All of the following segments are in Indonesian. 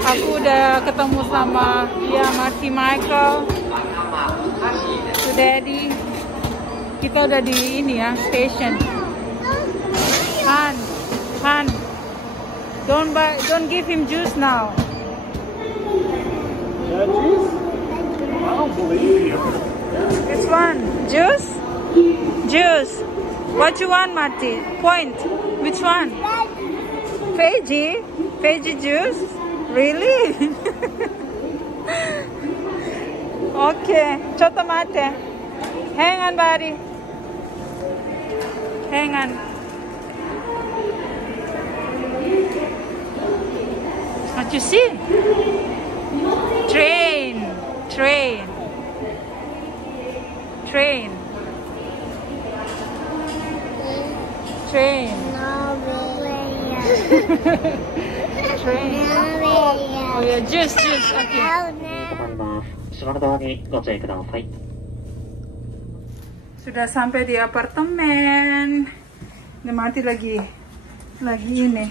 Aku udah ketemu sama ya Marty, Michael, to Daddy. Kita udah di ini ya, station. Han, don't give him juice now. Juice? I don't believe you. Which one? Juice? Juice. What you want, Marty? Point. Which one? Veggie? Veggie juice? Really? Okay. Chota mate. Hang on, buddy. Hang on. What you see? Train. Train. Train. Train. Train. Oh yeah, juice. Okay. Sudah sampai di apartemen. Ini Mati lagi ini.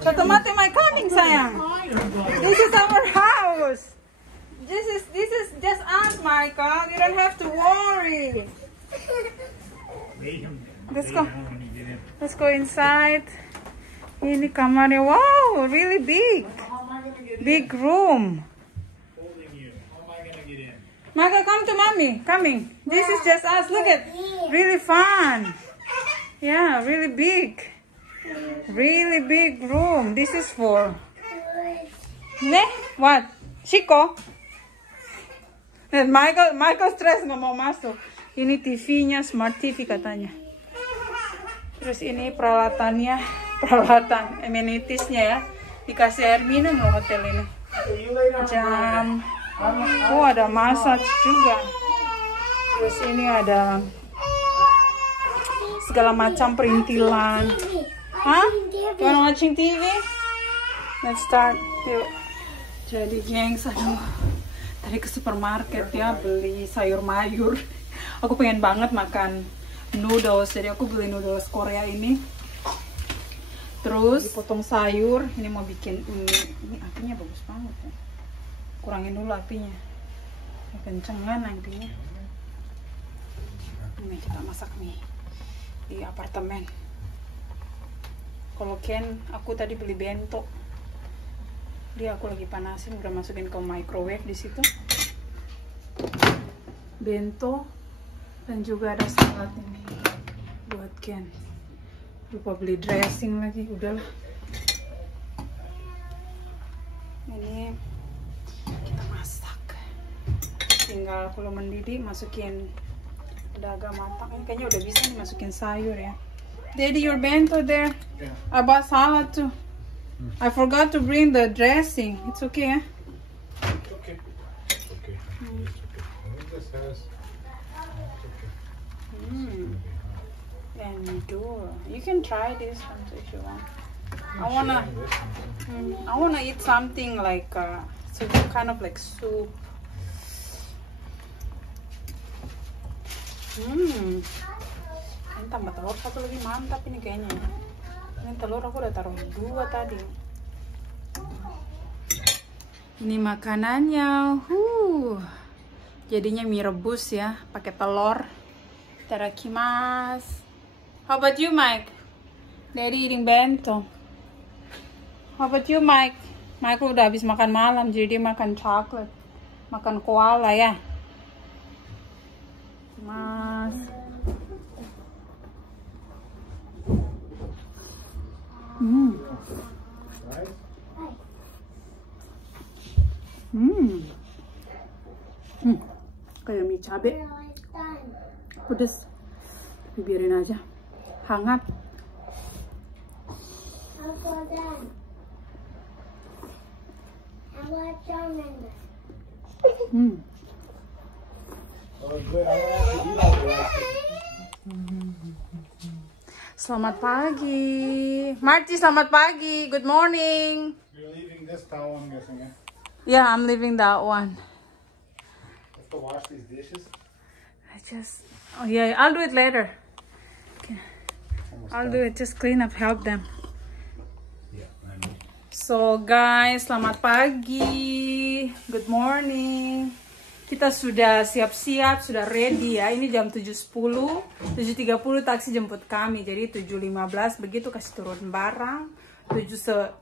Coba Mati, my coming sayang. This is our house. This is just us, Michael. You don't have to worry. Let's go inside. Ini kamarnya, wow, really big room. Michael, come to mommy. Coming. This is just us. Look at, really fun. Yeah, really big room. This is for. Ne? What? Chico? Michael stress nggak mau masuk. Ini TV-nya Smart TV katanya. Terus ini peralatan amenities-nya ya. Dikasih air minum loh hotel ini. Jam. Oh, ada massage juga. Terus ini ada segala macam perintilan. Hah? You wanna watching TV? Let's start. Yuk. Jadi gengs, aduh. Tadi ke supermarket ya beli sayur-mayur. Aku pengen banget makan noodles, jadi aku beli noodles Korea ini. Terus dipotong sayur. Ini mau bikin ini apinya bagus banget ya. Kurangin dulu apinya. Kenceng kan apinya. Ini kita masak nih di apartemen. Kalau Ken, aku tadi beli bento. Dia aku lagi panasin, udah masukin ke microwave di situ. Bento dan juga ada salad ini buat Ken. Lupa beli dressing lagi, udahlah. Ini kita masak. Tinggal kalau mendidih masukin, udah agak matang. Ini kayaknya udah bisa nih masukin sayur ya. Daddy, your bento there. Yeah. I bought salad too. I forgot to bring the dressing. It's okay, eh? It's okay. It's okay. This has. It's okay. And you can try this one too if you want. I wanna eat something like kind of like soup. Ini tambah telur satu lagi, mantap ini kayaknya. Ini telur aku udah taruh 2 tadi. Ini makanannya. Jadinya mie rebus ya, pakai telur. Itadakimasu. How about you, Mike? Daddy eating bento. How about you, Mike? Michael udah habis makan malam, jadi dia makan coklat. Makan koala ya. Mas. Kayak mie cabe. Pedes. Tapi biarin aja. Hangat. Selamat pagi. Marty, selamat pagi. Good morning. You're leaving this towel, I'm guessing, yeah? Yeah, I'm leaving that one. Have to wash these dishes? Oh yeah, I'll do it later. Okay. I'll do it. Just clean up, help them. Yeah, I know. So guys, selamat pagi. Good morning. Kita sudah siap-siap, sudah ready ya. Ini jam 7.10, 7.30 taksi jemput kami. Jadi 7.15 begitu kasih turun barang. 7.20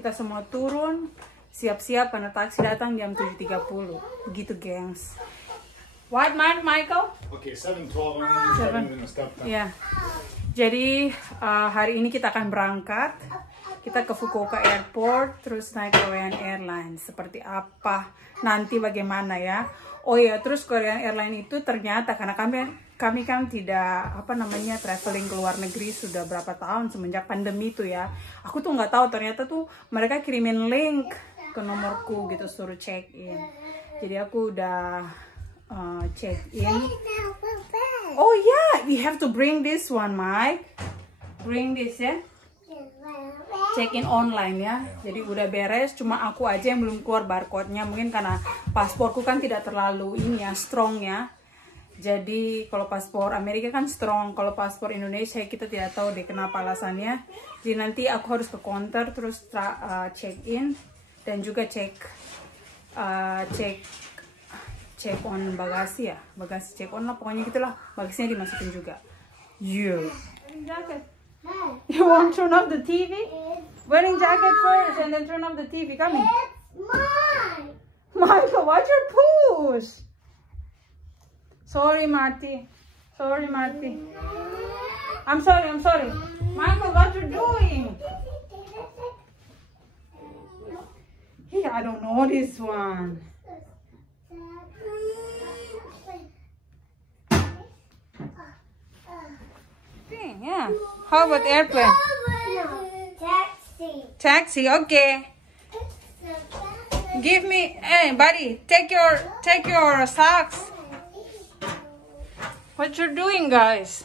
kita semua turun. Siap-siap karena taksi datang jam 7.30. Begitu, gengs. What, Michael? Okay, 7:12. Ya. Jadi hari ini kita akan berangkat. Kita ke Fukuoka Airport, terus naik Korean Airlines. Seperti apa nanti bagaimana ya? Oh ya, terus Korean Airlines itu ternyata karena kami kan tidak traveling ke luar negeri sudah berapa tahun semenjak pandemi itu ya. Aku tuh nggak tahu ternyata tuh mereka kirimin link ke nomorku gitu suruh check in. Jadi aku udah check in. Oh yeah, we have to bring this one, Mike. Bring this ya. Check in online ya. Jadi udah beres, cuma aku aja yang belum keluar barcode-nya. Mungkin karena pasporku kan tidak terlalu strong ya. Jadi kalau paspor Amerika kan strong, kalau paspor Indonesia kita tidak tahu deh kenapa alasannya. Jadi nanti aku harus ke counter terus check in dan juga check on bagasi ya. Bagasi check on lah pokoknya gitulah. Bagasinya dimasukin juga. You. Jacket. You want to turn off the TV? Wearing jacket first and then turn off the TV. Coming. It's mine. Michael, watch your push. Sorry, Marty. Sorry, Marty. I'm sorry. Michael, what you doing? Hey, I don't know this one. Yeah. How about airplane? No, taxi. Taxi, okay. Give me, hey buddy, take your socks. What you're doing, guys?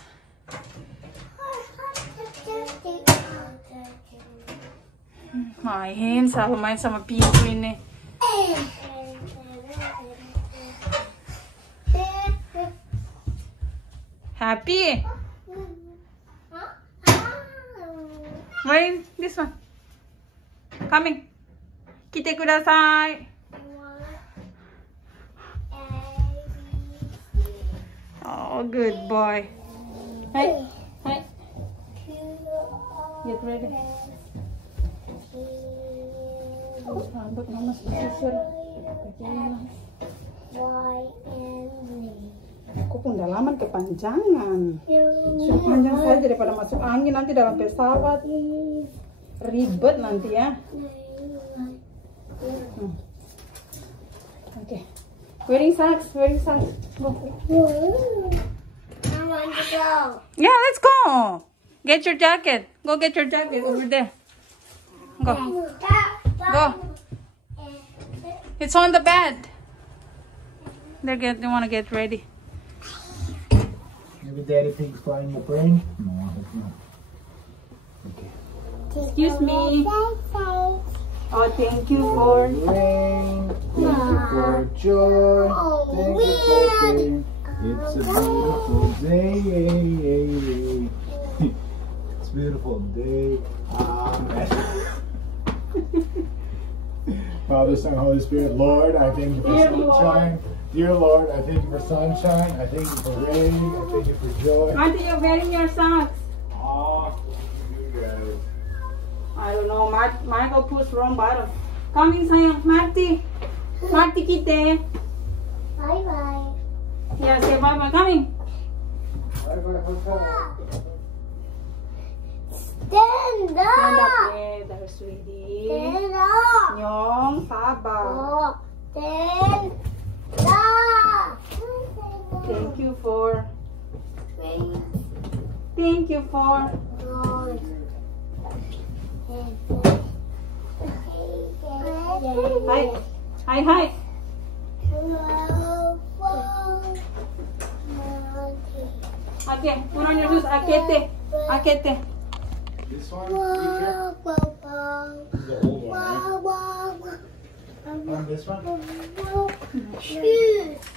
Main sama pintu ini. Happy? Wearing this one. Coming. Kite kudasai. Oh, good boy. Hi. Get ready. Rambut mama sisir. Kok pendalaman kepanjangan? Sudah panjang saja daripada masuk angin nanti dalam pesawat. Ribet nanti ya. Okay. Wearing socks. Go. I want to go. Yeah, let's go. Get your jacket. Go get your jacket over there. Go. It's on the bed. They want to get ready. Maybe Daddy Pig's flying the plane? No, it's not. Okay. Excuse me. Oh, thank you for Rain. Thank you for joy. Thank you for pain. It's a beautiful day. It's a beautiful day. Amen. Father, Son, Holy Spirit, Lord, I thank you for sunshine. Dear Lord, I thank you for sunshine. I thank you for rain. I thank you for joy. Auntie, you're wearing your socks. Ah, you guys. I don't know. Michael pushed wrong button. Coming, sayang. Marty, kite. Bye. Yeah, say bye. Coming. Bye-bye, hotel. Stand Stand up. up. Yeah, that's sweetie. Stand up. Nyong, sabar. Oh, stand up. Thank you for. Hi. Okay, put on your shoes. Akete. This one, be careful. This is the old one, right? On this one?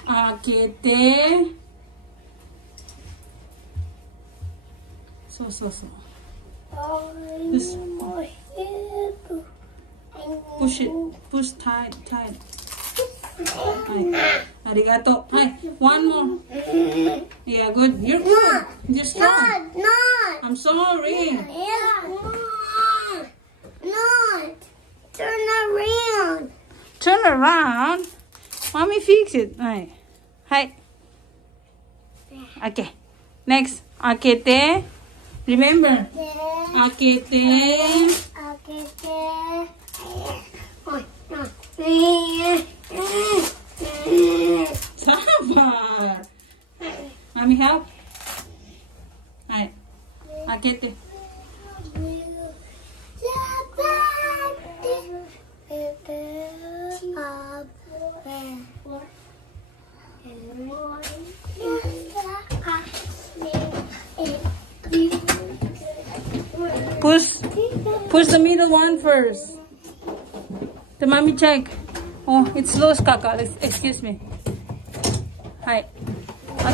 Akete. So. This. Push it. Push tight. Hi. Arigato. Hi. One more. Yeah, good. You're good. You're strong. Not. I'm sorry. Yeah. Not. Turn around. Turn around. Mommy fix it. Hi. Hi. Okay. Next. Akete. Remember. Akete. Sabar. Mommy help. Hi. Akete. Push the middle one first. The mommy check. Oh, it's loose, Kakak. Excuse me. Hi.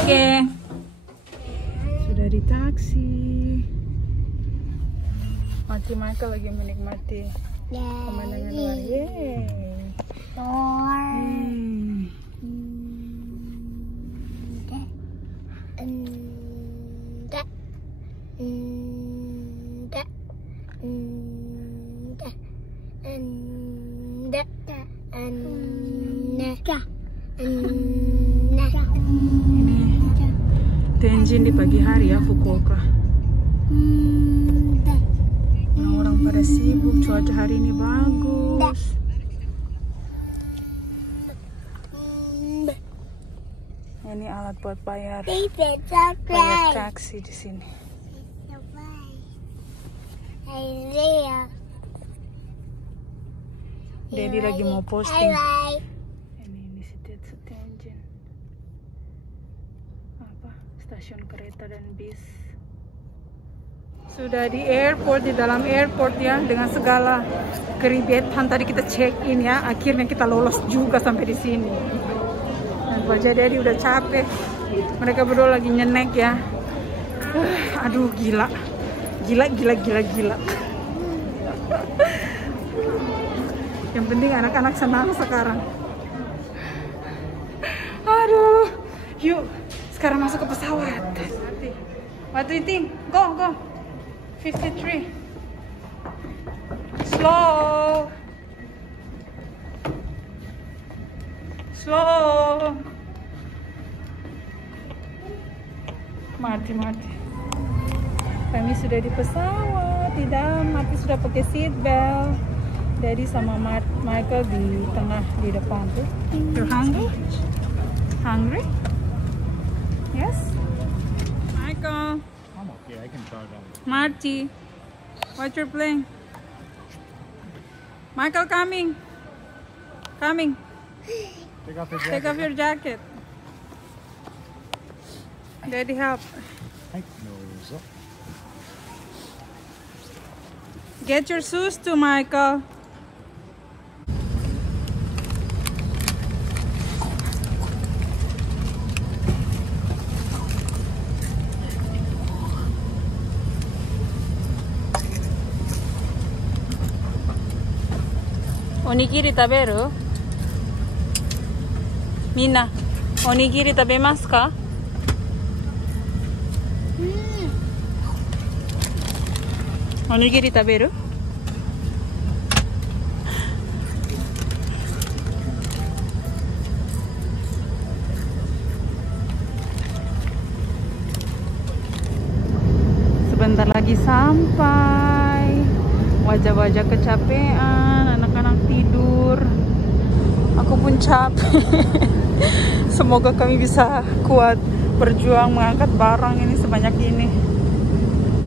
Okay. Sudah di taksi. Michael lagi menikmati pemandangan luar. Yeay. Tenjin di pagi hari ya, Fukuoka. Orang-orang pada sibuk, cuaca hari ini bagus. Ini alat buat bayar taksi di sini. Daddy lagi mau posting. Ini Shitetsu Tenjin. Apa? Stasiun kereta dan bis. Sudah di airport, di dalam airport ya, dengan segala keribetan tadi kita check in ya. Akhirnya kita lolos juga sampai di sini. Dan wajah Daddy udah capek. Mereka berdua lagi nyenek ya. Aduh gila. Gila. Yang penting anak-anak senang sekarang. Aduh, yuk sekarang masuk ke pesawat. What do you think? Go. 53. Slow. Mati. Kami sudah di pesawat, di dalam Mati sudah pakai seat belt. Daddy sama Michael di tengah, di depan tuh. You're hungry? Hungry? Yes? Michael. I'm okay, I can try that. Marty, what you're playing? Michael, coming. Take off your jacket. Take off your jacket. Daddy help. Nose up. Get your shoes too, Michael. Onigiri taberu? Minna, onigiri tabemasu ka? Onigiri taberu? Sebentar lagi sampai. Wajah-wajah kecapean, anak-anak tidur. Aku pun capek. Semoga kami bisa kuat berjuang mengangkat barang ini sebanyak ini.